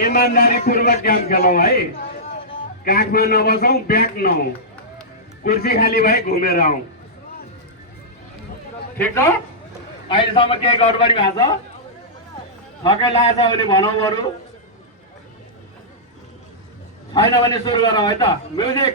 ईमानदारीपूर्वक game खेलौँ है। काखमा नबसौँ, ब्याक नहौँ, कुर्सी खाली भए घुमेर आउँ। ठिक छ? अहिलेसम्म केही गडबडी भएको छ? थकै लागेको छ भने भनौँ बरु, छैन भने सुरु गरौँ है त। म्युजिक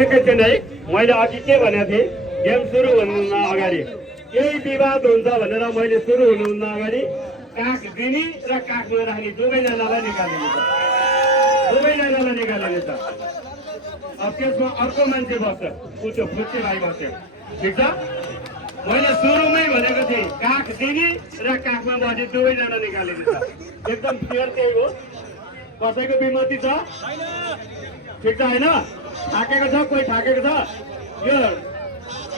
एकैछिन है। मैले अघि के भनेको थिएँ, गेम सुरु हुनुभन्दा अगाडि केही विवाद हुन्छ भनेर मैले सुरु हुनुभन्दा अगाडि काख दिने र काखमा राख्ने दुवैजनालाई निकालिने छ। दुवैजनालाई निकालिने छ। अब त्यसमा अर्को मान्छे बस्छ, उसो फुच्चे भाइ बस्यो। ठिक छ? मैले सुरुमै भनेको थिएँ काख दिने र काखमा बस्ने दुवैजना निकालिने छ। एकदम क्लियर त्यही हो। कसैको विमति छ? ठिक छ होइन? थाकेको छ? कोही थाकेको छ?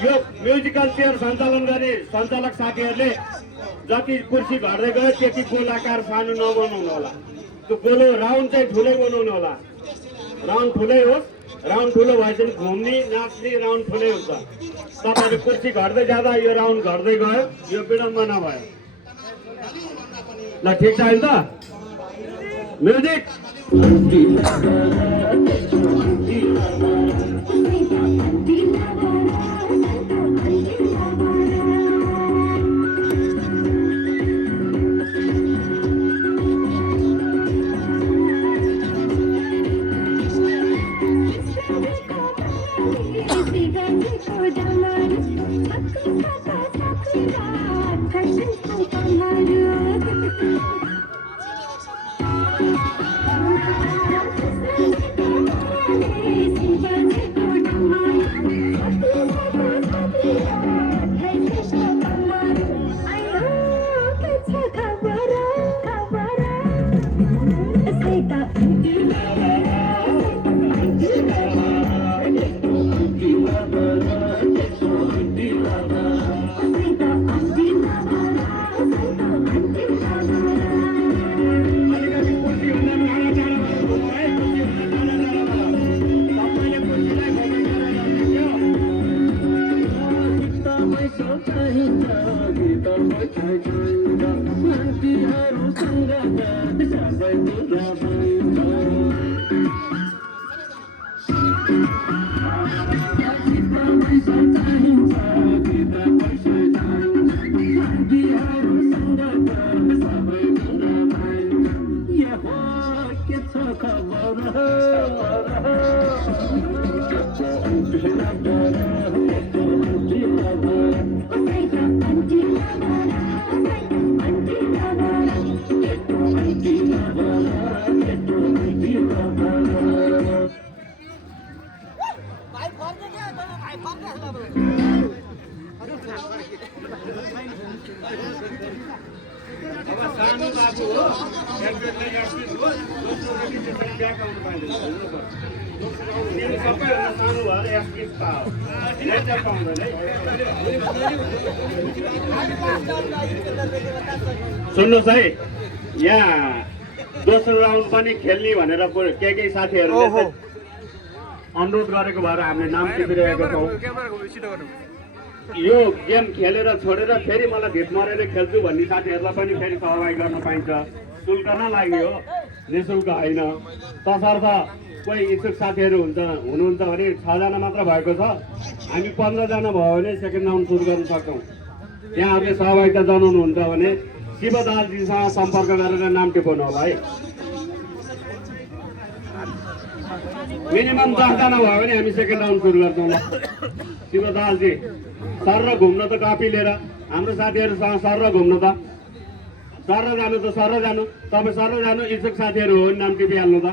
यो म्युजिकल चेयर सञ्चालन गर्ने सञ्चालक साथीहरूले जति कुर्सी घट्दै गयो त्यति गोलाकार सानो नबनाउनु होला। त्यो गोलो राउन्ड चाहिँ ठुलै बनाउनु होला। राउन्ड ठुलै होस्। राउन्ड ठुलो भएपछि घुम्ने नाच्ने राउन्ड ठुलै हुन्छ। तपाईँले कुर्सी घट्दै जाँदा यो राउन्ड घट्दै गयो, यो विडम्बना भयो। ल ठिक छ अहिले त? म्युजिक सानो बाबु हो क्याल्कुलेटरले यास्मिन हो दोस्रो रेडी त्यसरी ब्याक आउनु पाइँदैन मेरो सबैभन्दा सानो भएर यास्मिन पाओ नेता पाउँदैन है सुन्नुहोस् है यहाँ दोस्रो राउन्ड पनि खेल्ने भनेर केही साथीहरूले अनुरोध गरेको भएर हामीले नाम टिपिरहेका छौँ यो गेम खेलेर छोडेर फेरि मलाई भिडमरेर खेल्छु भन्ने साथीहरूलाई पनि फेरि सहभागी गर्न पाइन्छ शुल्क नलाग्ने हो निःशुल्क होइन तसर्थ कोही इच्छुक साथीहरू हुनुहुन्छ भने 6 जना मात्र भएको छ हामी 15 जना भयो भने सेकेन्ड राउन्ड सुरु गर्न सक्छौँ यहाँहरूले सहभागिता जनाउनुहुन्छ भने शिवदासजीसँग सम्पर्क गरेर नाम टिपाउनु होला है मिनिमम 10 जना भयो भने हामी सेकेन्ड राउन्ड सुरु गर्छौँ ल शिवदासजी सर र घुम्न त कपी लिएर हाम्रो साथीहरूसँग सर र घुम्नु त सर र जानु तपाईँ सर र जानु इच्छुक साथीहरू हो नाम टिपिहाल्नु त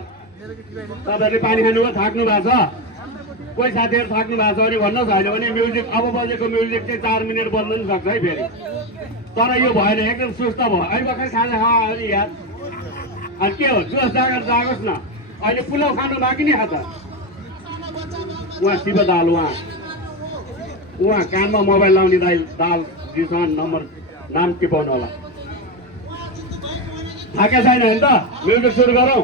तपाईँहरूले पानी खानुभयो थाक्नु भएको छ कोही साथीहरू थाक्नु भएको छ भने भन्नुहोस् होइन भने म्युजिक अब बजेको म्युजिक चाहिँ 4 मिनट बज्न पनि सक्छ है फेरि तर यो भएन एकदम सुस्त भयो अहिले भर्खर खाजा अनि यार अनि के हो जोस जागर जागोस् न अहिले पुलाउ खानु बाँकी नै खान्छ उहाँ शिवदाल उहाँ कानमा मोबाइल लाउने दाल जीसँग नम्बर नाम टिपाउनु होला थाके छैन भने त म्युजिक सुरु गरौँ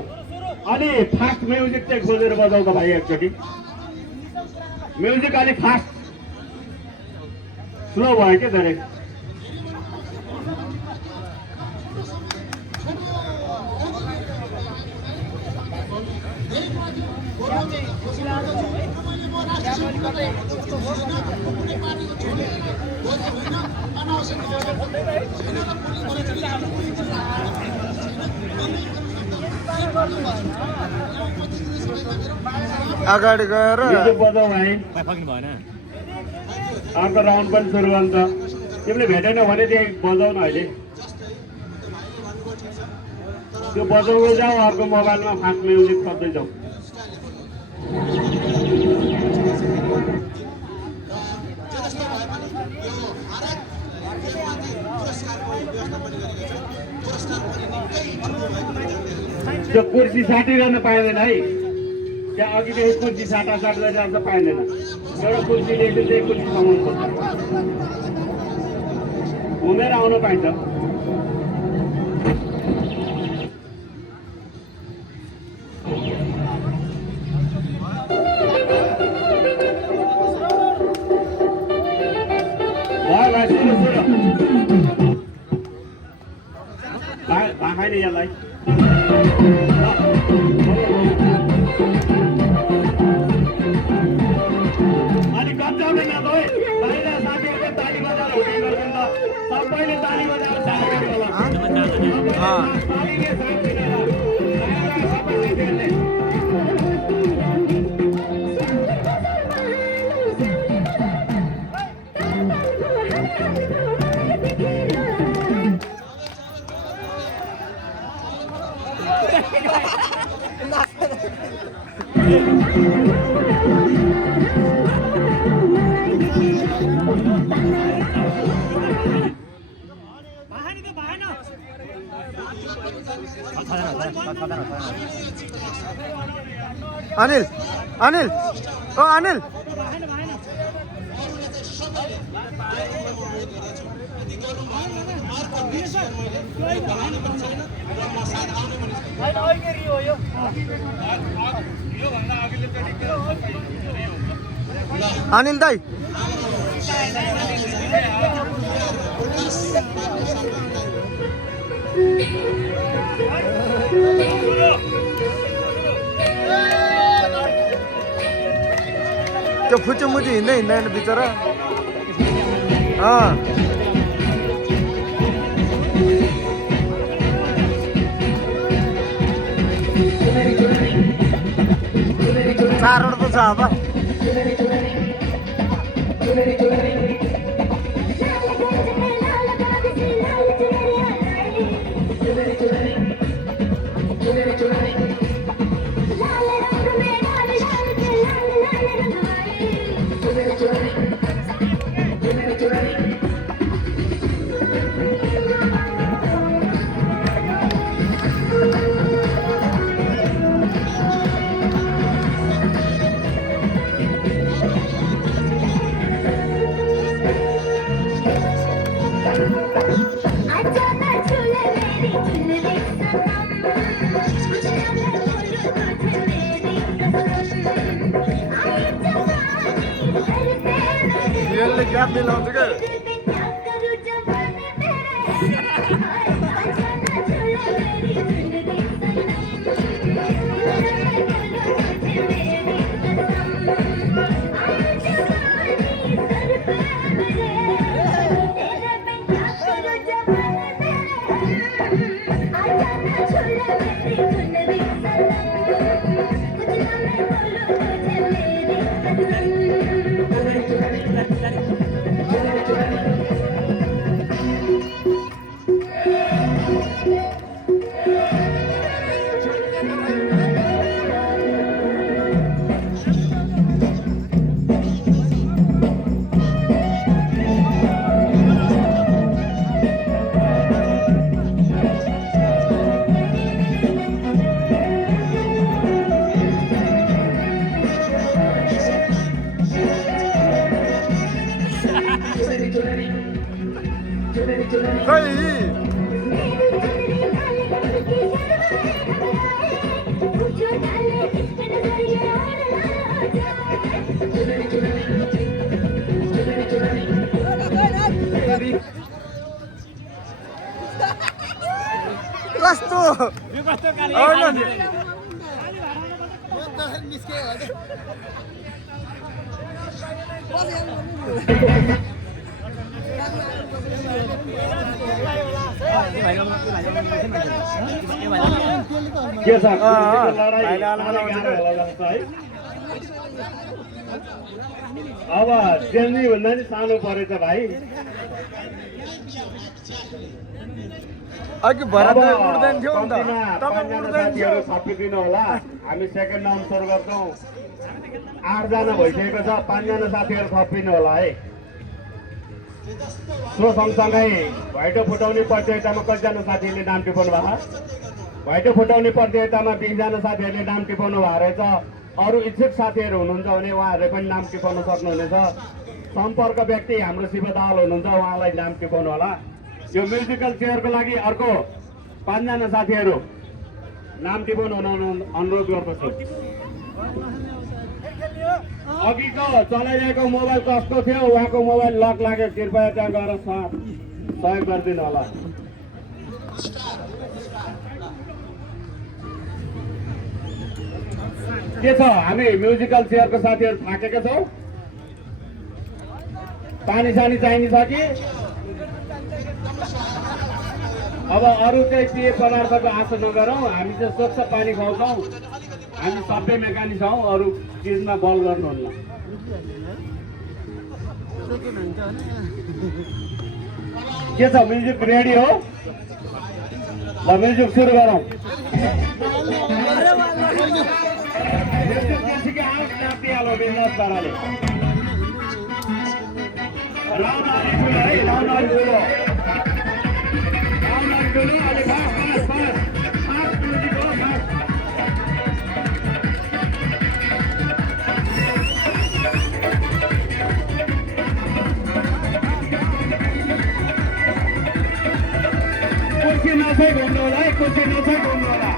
अनि फास्ट म्युजिक चाहिँ खोजेर बजाउ त भाइ एकचोटि म्युजिक अलिक फास्ट स्लो भयो क्या धेरै अगाडि गएर बजाउ भाइ अर्को राउन्ड पनि सुरु गर्छ तिमीले भेटेन भने त्यही बजाउ न अहिले त्यो बजाउनु जाऊ अर्को मोबाइलमा फास्ट म्युजिक खोज्दै जाऊ त्यो कुर्सी साटिरहन पाइँदैन है त्यहाँ अघिदेखि कुर्सी साट्दै जान्छ पाइँदैन एउटा कुर्सी लिएको चाहिँ कुर्सी समाउनु पर्छ घुमेर आउन पाइन्छ भाखाइ नि यसलाई अनि कच्चाउँदैन त है बाहिर साथीहरूले ताली बजाएर हुने गर्छन् त सबैले ताली बजाएर साथीहरू होला तालीले साथ दिनेर सबै साथीहरूले अनिल अनिल ओ अनिल अनिल दाई त्यो फुचुमुचु हिँड्दै हिँड्दैन बिचरा अँ चारवटा त छ अब यसले ग्याप मिलाउँछ क्या कस्तो के छ अब जेन्जी भन्दा नि सानो परेछ भाइ अघि भरत उड्दैन थियो नि त तपाईँ उड्दैन थियो थपिदिनु होला हामी सेकेन्ड राउन्ड सुरु गर्छौँ 8 जना भइसकेको छ 5 जना साथीहरू थपिनु होला है सो सँगसँगै भैटो फुटाउने प्रतियोगितामा कतिजना साथीहरूले नाम टिपाउनु भएको छ भैटो फुटाउने प्रतियोगितामा 20 जना साथीहरूले नाम टिपाउनु भएको रहेछ अरू इच्छुक साथीहरू हुनुहुन्छ भने उहाँहरूले पनि नाम टिपाउन सक्नुहुनेछ सम्पर्क व्यक्ति हाम्रो शिव दाहाल हुनुहुन्छ उहाँलाई नाम टिपाउनु होला यो म्युजिकल चेयरको लागि अर्को 5 जना साथीहरू नाम टिपाउनु अनुरोध गर्दछु अघिको चलाइरहेको मोबाइल कसको थियो उहाँको मोबाइल लक लाग्यो कृपया त्यहाँ गएर सहयोग गरिदिनु होला के छ हामी म्युजिकल चेयरको साथीहरू थाकेका छौँ पानी सानी चाहिने छ कि अब अरू चाहिँ पेय पदार्थको आशा नगरौँ हामी चाहिँ स्वच्छ पानी खुवाउँछौँ हामी सबै मेकानिक छौँ अरू चिजमा बल गर्नुहुन्न के छ म्युजिक रेडी हो ल म्युजिक सुरु गरौँ नापिहाल्यो बिन्दास पाराले राउन्ड अलि ठुलो है राउन्ड अलि ठुलो अलि फास्ट म्युजिक हो फास्ट कुर्सी नछै घुम्नु होला है कुर्सी नछै घुम्नु होला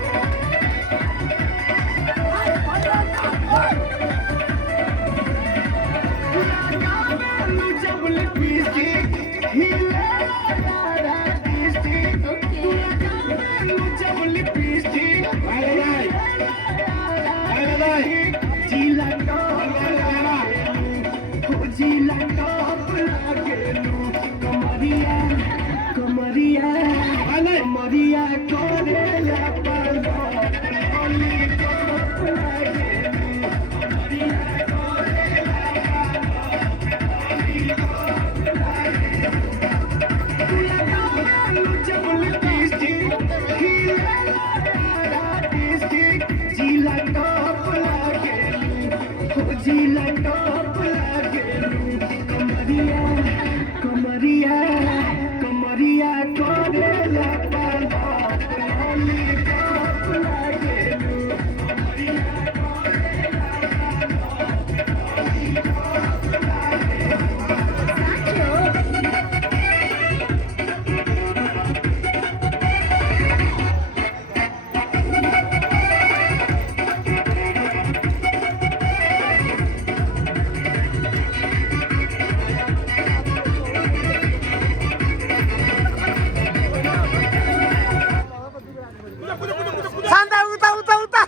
शान्ता उता उता उता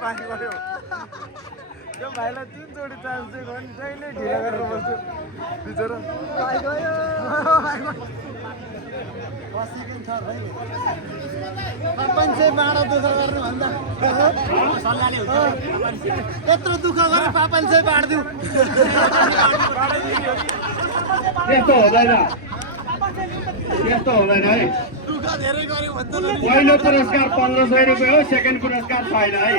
भाइ भयो त्यो भाइलाई तिनचोटि चान्स दिएको नि जहिले ढिला गरेर बस्छु बिचरा पापनसे बाँडो दुःख गर्नु भन्दा यत्रो दुःख गरे पापनसे बाँडिदिउँ त्यस्तो हुँदैन त्यस्तो हुँदैन है दुःख धेरै गऱ्यो भन्छ पहिलो पुरस्कार 1500 रुपियाँ हो सेकेन्ड पुरस्कार छैन है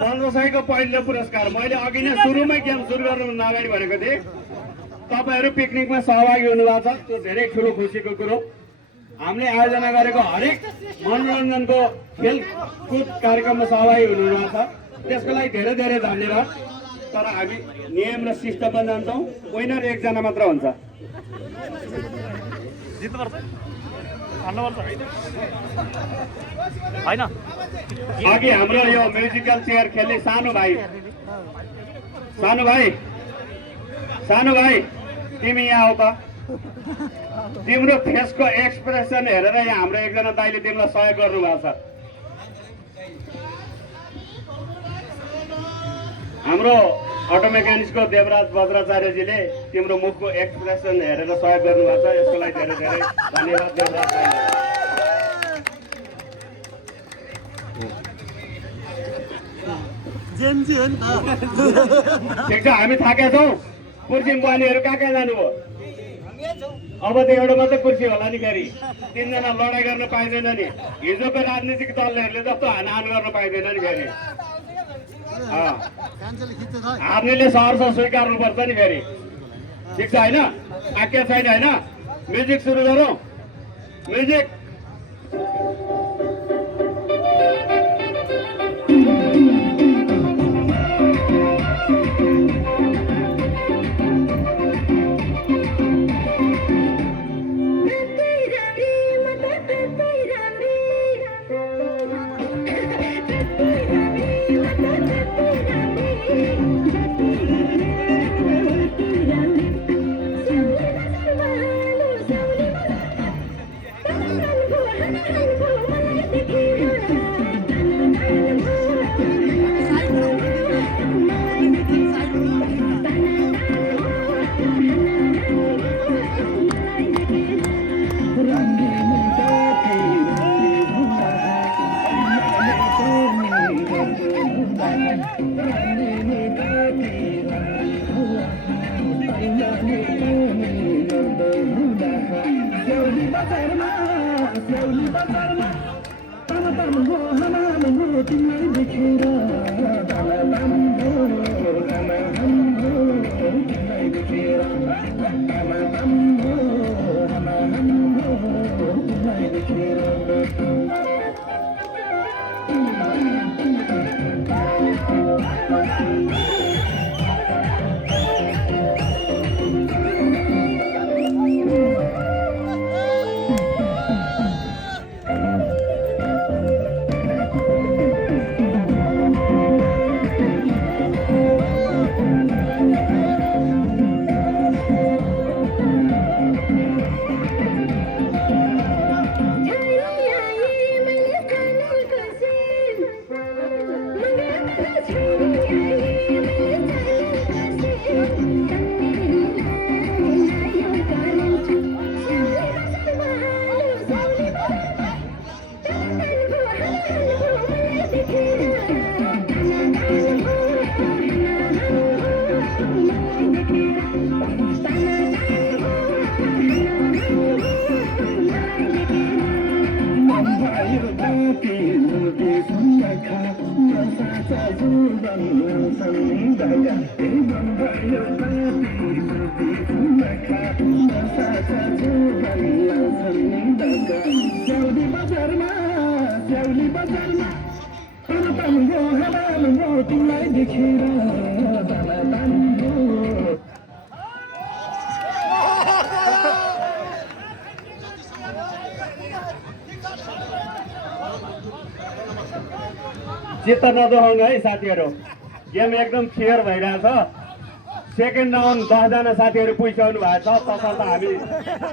1500 को पहिलो पुरस्कार मैले अघि नै सुरुमै गेम सुरु गर्नुभन्दा अगाडि भनेको थिएँ तपाईहरू पिकनिकमा सहभागी हुनुभएको छ त्यो धेरै ठुलो खुसीको कुरो हामीले आयोजना गरेको हरेक मनोरञ्जनको खेलकुद कार्यक्रममा सहभागी हुनुभएको छ त्यसको लागि धेरै धेरै धन्यवाद तर हामी नियम र सिस्टममा जान्छौँ विनर एकजना मात्र हुन्छ अघि हाम्रो यो म्युजिकल चेयर खेल्ने सानो भाइ तिमी यहाँ आऊ त तिम्रो फेसको एक्सप्रेसन हेरेर यहाँ हाम्रो एकजना दाइले तिमीलाई सहयोग गर्नुभएको छ हाम्रो अटो मेकानिक्सको देवराज बज्राचार्यजीले तिम्रो मुखको एक्सप्रेसन हेरेर सहयोग गर्नुभएको छ यसको लागि धेरै धेरै धन्यवाद देवराज दाइलाई जेन्जी हो नि त ठिक छ हामी थाकेका छौँ कुर्सी बहिनीहरू कहाँ जानुभयो अब त एउटा मात्रै कुर्सी होला नि फेरि तीनजना लडाइँ गर्न पाइँदैन नि हिजोको राजनीतिक दलहरूले जस्तो हानहान गर्न पाइँदैन नि फेरि हार्नेले सहर्ष स्वीकार्नुपर्छ नि फेरि ठिक छ होइन आज्ञा छैन होइन म्युजिक सुरु गरौँ म्युजिक तिमीलाई देखेर चित्त नदुखाउनु है साथीहरू, गेम एकदम क्लियर भइरहेछ। सेकेन्ड राउन्ड 10 जना साथीहरू पुगिसक्नु भएको छ। तसर्थ हामी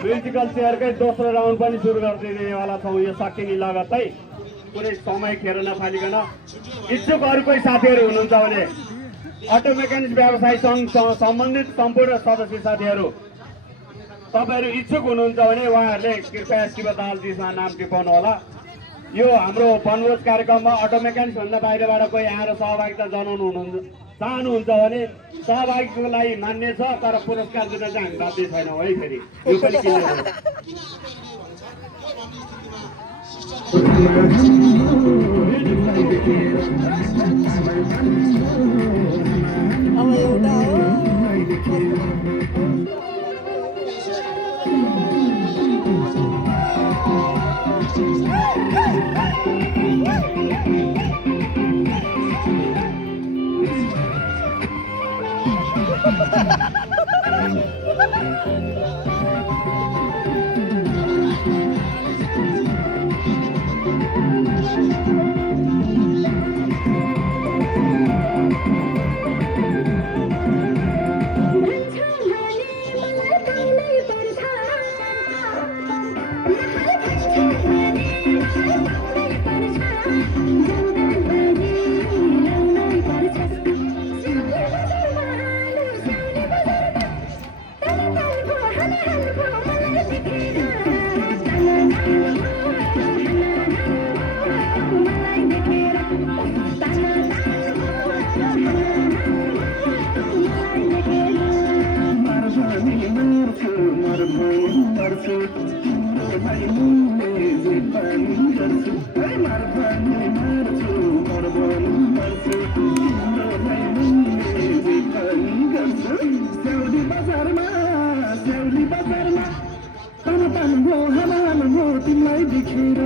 म्युजिकल चेयरकै दोस्रो राउन्ड पनि सुरु गरिदिनेवाला छौँ यो सकिने लगत्तै, कुनै समय खेर नफालिकन। इच्छुक अरू कोही साथीहरू हुनुहुन्छ भने अटो मेकानिक व्यवसाय सङ्घ सम्बन्धित सम्पूर्ण सदस्य साथीहरू तपाईँहरू इच्छुक हुनुहुन्छ भने उहाँहरूले कृपया शिव दालजीसँग नाम टिपाउनु होला। यो हाम्रो वनभोज कार्यक्रममा अटो मेकानिक्स भन्दा बाहिरबाट कोही आएर सहभागिता जनाउनु चाहनुहुन्छ भने सहभागिताको लागि मान्य छ, तर पुरस्कार दिन चाहिँ हामी बाध्य छैनौँ है। फेरि यो पनि क्लियर हो। अब एउटा हो तिमीलाई देखेर